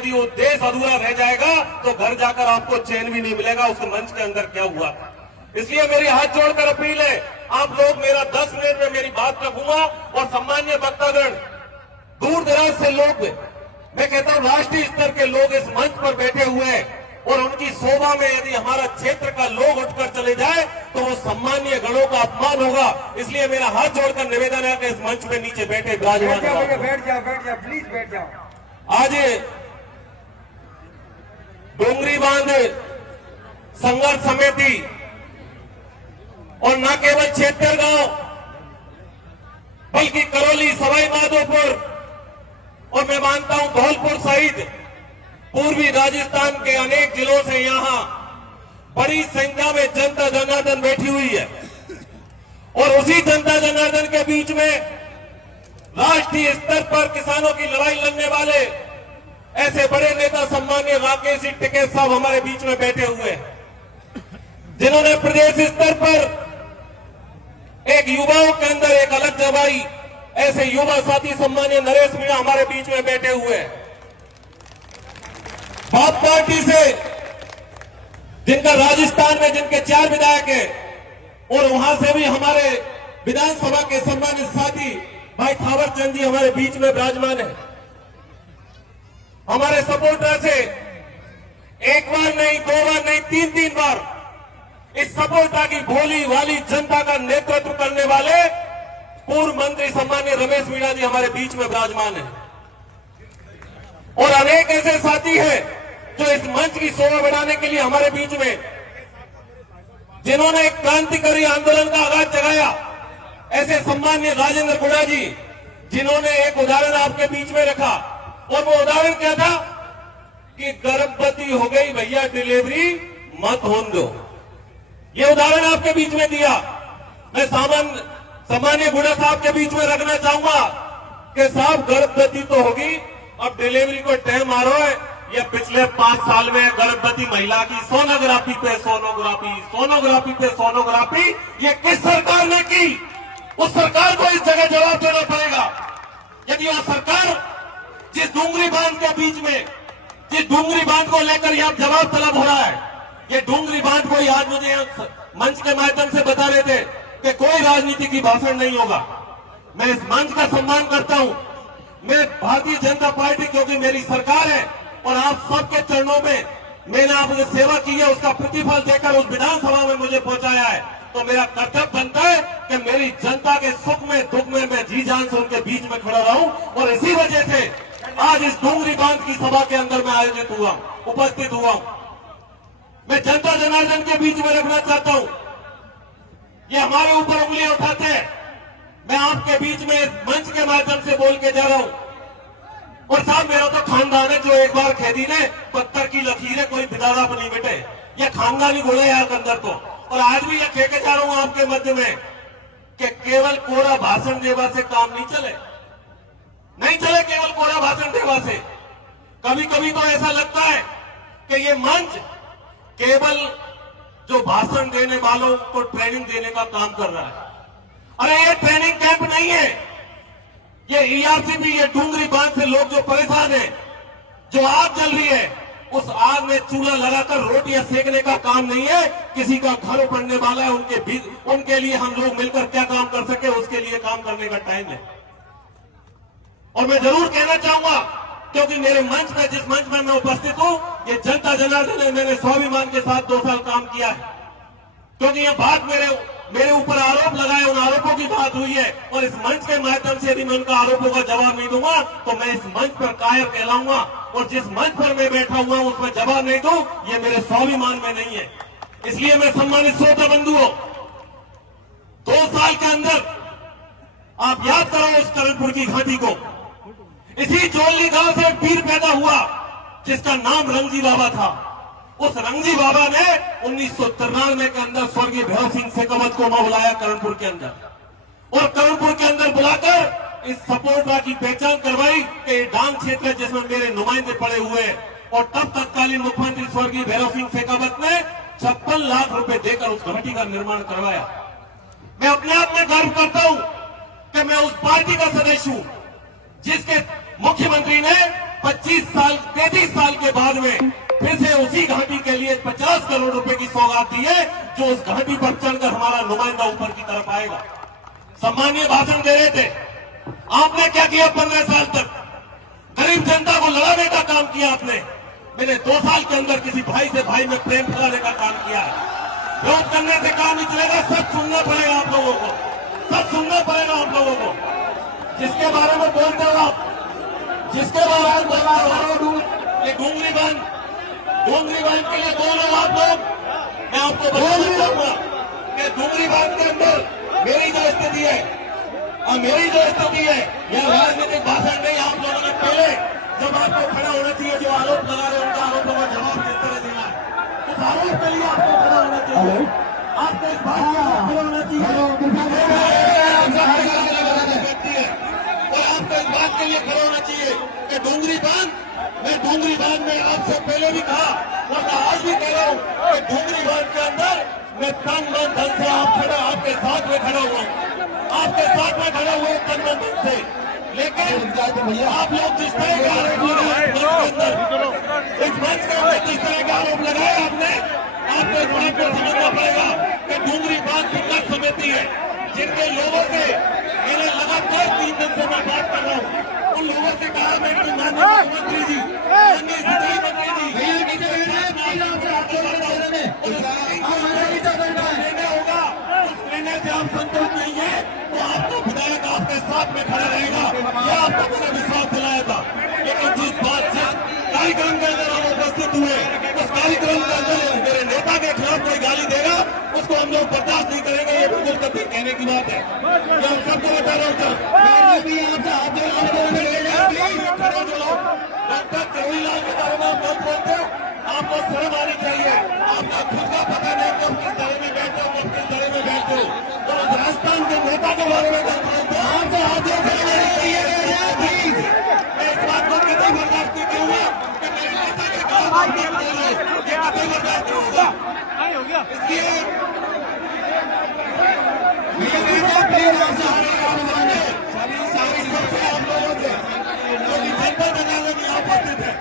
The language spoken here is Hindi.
यदि वो देश अधूरा रह जाएगा तो घर जाकर आपको चैन भी नहीं मिलेगा उस मंच के अंदर क्या हुआ। इसलिए मेरी हाथ जोड़कर अपील है, आप लोग मेरा 10 मिनट में मेरी बात रखूंगा और सम्मान्य वक्तागण, दूर दराज से लोग, मैं कहता हूं राष्ट्रीय स्तर के लोग इस मंच पर बैठे हुए हैं और उनकी शोभा में यदि हमारा क्षेत्र का लोग उठकर चले जाए तो वो सम्मानीय गणों का अपमान होगा। इसलिए मेरा हाथ जोड़कर निवेदन है कि इस मंच पे नीचे बैठे विराजमान बैठ जाओ प्लीज बैठ जाओ। आज डोंगरी बांध संघर्ष समिति और न केवल छेत्तरगांव बल्कि करौली, सवाई माधोपुर और मैं मानता हूं धौलपुर सहित पूर्वी राजस्थान के अनेक जिलों से यहां बड़ी संख्या में जनता जनार्दन बैठी हुई है और उसी जनता जनार्दन के बीच में राष्ट्रीय स्तर पर किसानों की लड़ाई लड़ने वाले ऐसे बड़े नेता सम्मान्य राकेश जी टिकैत साहब हमारे बीच में बैठे हुए हैं, जिन्होंने प्रदेश स्तर पर एक युवाओं के अंदर एक अलग जगाई। ऐसे युवा साथी सम्मान्य नरेश मीणा हमारे बीच में बैठे हुए हैं, बाप पार्टी से जिनका राजस्थान में जिनके 4 विधायक हैं और वहां से भी हमारे विधानसभा के सम्मानित साथी भाई थावर चंद जी हमारे बीच में विराजमान है। हमारे सपोर्टर से एक बार नहीं, 2 बार नहीं, 3 बार इस सपोर्टर की भोली वाली जनता का नेतृत्व करने वाले पूर्व मंत्री सम्मान्य रमेश मीणा जी हमारे बीच में विराजमान है और अनेक ऐसे साथी हैं जो इस मंच की शोभा बढ़ाने के लिए हमारे बीच में, जिन्होंने एक क्रांतिकारी आंदोलन का आगाज जगाया, ऐसे सम्मान्य राजेंद्र गुड़ा जी, जिन्होंने एक उदाहरण आपके बीच में रखा और वो उदाहरण क्या था कि गर्भवती हो गई भैया डिलीवरी मत होने दो। ये उदाहरण आपके बीच में दिया। मैं सम्मान्य गुड़ा साहब के बीच में रखना चाहूंगा कि साहब गर्भवती तो होगी, अब डिलीवरी को टाइम मारो है। ये पिछले 5 साल में गर्भवती महिला की सोनोग्राफी पे सोनोग्राफी ये किस सरकार ने की? उस सरकार को इस जगह जवाब देना पड़ेगा। यदि वह सरकार जिस डूंगरी बांध के बीच में, जिस डूंगरी बांध को लेकर यहां जवाब तलब हो रहा है, ये डूंगरी बांध को आज मुझे मंच के माध्यम से बता रहे थे कि कोई राजनीति की भाषण नहीं होगा। मैं इस मंच का सम्मान करता हूं। मैं भारतीय जनता पार्टी, क्योंकि मेरी सरकार है और आप सबके चरणों में मैंने आपने सेवा की है, उसका प्रतिफल देकर उस विधानसभा में मुझे पहुंचाया है, तो मेरा कर्तव्य बनता है कि मेरी जनता के सुख में दुख में मैं जी जान से उनके बीच में खड़ा रहूं। और इसी वजह से आज इस डूंगरी बांध की सभा के अंदर मैं आयोजित हुआ, उपस्थित हुआ। मैं जनता जनार्दन के बीच में रखना चाहता हूं। ये हमारे ऊपर उंगलियां उठाते हैं, मैं आपके बीच में मंच के माध्यम से बोल के जा रहा हूं। और साहब मेरा तो खानदान है जो एक बार खेती ने पत्थर की लकीरें कोई बिदारा पर नहीं बेटे, ये खानदानी गुण है यहाँ के अंदर तो। और आज भी यह कह के जा रहा हूं आपके मध्य में कि केवल कोरा भाषण देवा से काम नहीं चले, नहीं चले केवल कोरा भाषण देवा से। कभी कभी तो ऐसा लगता है कि ये मंच केवल जो भाषण देने वालों को ट्रेनिंग देने का काम कर रहा है। अरे ये ट्रेनिंग कैंप नहीं है, ये ईआरसीबी, ये डूंगरी बांध से लोग जो परेशान हैं, जो आग जल रही है, उस आग में चूल्हा लगाकर रोटियां सेकने का काम नहीं है। किसी का घर पड़ने वाला है, उनके लिए हम लोग मिलकर क्या काम कर सके उसके लिए काम करने का टाइम है। और मैं जरूर कहना चाहूंगा, क्योंकि मेरे मंच में, जिस मंच में मैं उपस्थित हूं, ये जनता जनार्दन ने मैंने स्वाभिमान के साथ 2 साल काम किया है। क्योंकि ये बात मेरे ऊपर आरोप लगाए, उन आरोपों की बात हुई है और इस मंच के माध्यम से यदि मैं उनका आरोपों का जवाब नहीं दूंगा तो मैं इस मंच पर कायर कहलाऊंगा। और जिस मंच पर मैं बैठा हुआ हूं उसमें जवाब नहीं दूं, ये मेरे स्वाभिमान में नहीं है। इसलिए मैं सम्मानित श्रोता बंधुओं, 2 साल के अंदर आप याद करो उस करणपुर की घाटी को। इसी जोली गांव से एक वीर पैदा हुआ जिसका नाम रंगजी बाबा था। उस रंगजी बाबा ने 1993 के अंदर स्वर्गीय भैरव सिंह शेखावत को बुलाया करणपुर के अंदर, और करणपुर के अंदर बुलाकर इस सपोर्टा की पहचान करवाई कि ये डांग क्षेत्र है जिसमें मेरे नुमाइंदे पड़े हुए हैं। और तब तत्कालीन मुख्यमंत्री स्वर्गीय भैरव सिंह शेखावत ने 56 लाख रुपए देकर उस घाटी का निर्माण करवाया। मैं अपने आप में गर्व करता हूं कि मैं उस पार्टी का सदस्य हूं जिसके मुख्यमंत्री ने 33 आती है जो उस घाटी पर चढ़कर हमारा नुमाइंदा ऊपर की तरफ आएगा। सम्मानीय भाषण दे रहे थे, आपने क्या किया 15 साल तक? गरीब जनता को लड़ाने का काम किया आपने। मैंने 2 साल के अंदर किसी भाई से भाई में प्रेम फैलाने का काम किया है। विरोध करने से काम नहीं चलेगा, सब सुनना पड़ेगा आप लोगों को, सब सुनना पड़ेगा आप लोगों को। जिसके बारे में बोलते हो आप, जिसके बारे में बोलते हो, ये डूंगरी बांध के लिए बोल रहे हो आप लोग। मैं आपको बताना चाहूंगा कि डूंगरी बांध के अंदर मेरी जो स्थिति है और मेरी जो स्थिति है, यह राजनीतिक भाषण नहीं। आप लोगों ने पहले जब आपको खड़ा होना चाहिए, जो आरोप लगा रहे हैं उनका आरोपों का जवाब किस तरह देना है, उस आरोप के लिए आपको खड़ा होना चाहिए। आपको इस बात के लिए खड़ा होना चाहिए और आपको इस बात के लिए खड़ा होना चाहिए कि डूंगरी बांध में आपसे पहले भी कहा और मैं आज भी कह रहा हूँ कि डूंगरी बांध के अंदर मैं तन मन धन से आपके साथ में खड़ा हुआ हूँ, आपके साथ में खड़ा हुआ तन मन धन से। लेकिन आप लोग जिस तरह के आरोप लगाए इस मंच के अंदर जिस तरह के आरोप लगाए आपने, आपको इस बात को समझना पड़ेगा कि डूंगरी बांध संघर्ष समिति है, जिनके लोगों से मैंने लगातार 3 दिन से मैं बात कर रहा हूँ। उन लोगों से कहा मैं कि माननीय मुख्यमंत्री जी, माननीय सिंचाई मंत्री जी, निर्णय होगा, उस निर्णय से आप संतुष्ट नहीं है तो आपको विधायक आपके साथ में खड़ा रहेगा, यह आपको मैंने विश्वास दिलाया था। लेकिन जिस कार्यक्रम के अंदर हम उपस्थित हुए, उस कार्यक्रम के अंदर मेरे नेता के खिलाफ कोई गाली देगा, उसको हम लोग बर्दाश्त नहीं करेंगे। ये बिल्कुल कभी कहने की बात है, ये हम सबको बता रहा हूँ। डॉक्टर जवाहरलाल के बारे में आप बात करते हो, आपको शर्म आनी चाहिए। आपका खुद का पता नहीं कब किस तरह में बैठते हो, कब किस तरह में बैठते हो। तो राजस्थान के नेता के बारे में बात करते हो, आपसे हाथ जोड़ने चाहिए। मैं इस बात को कतई बर्दाश्त नहीं करूंगा कि मेरे नेता के खिलाफ आप बात कर रहे हो, ये कतई बर्दाश्त नहीं होगा। इसलिए सारी सबसे आप लोगों से जो जनता जनाने में आप उपस्थित है,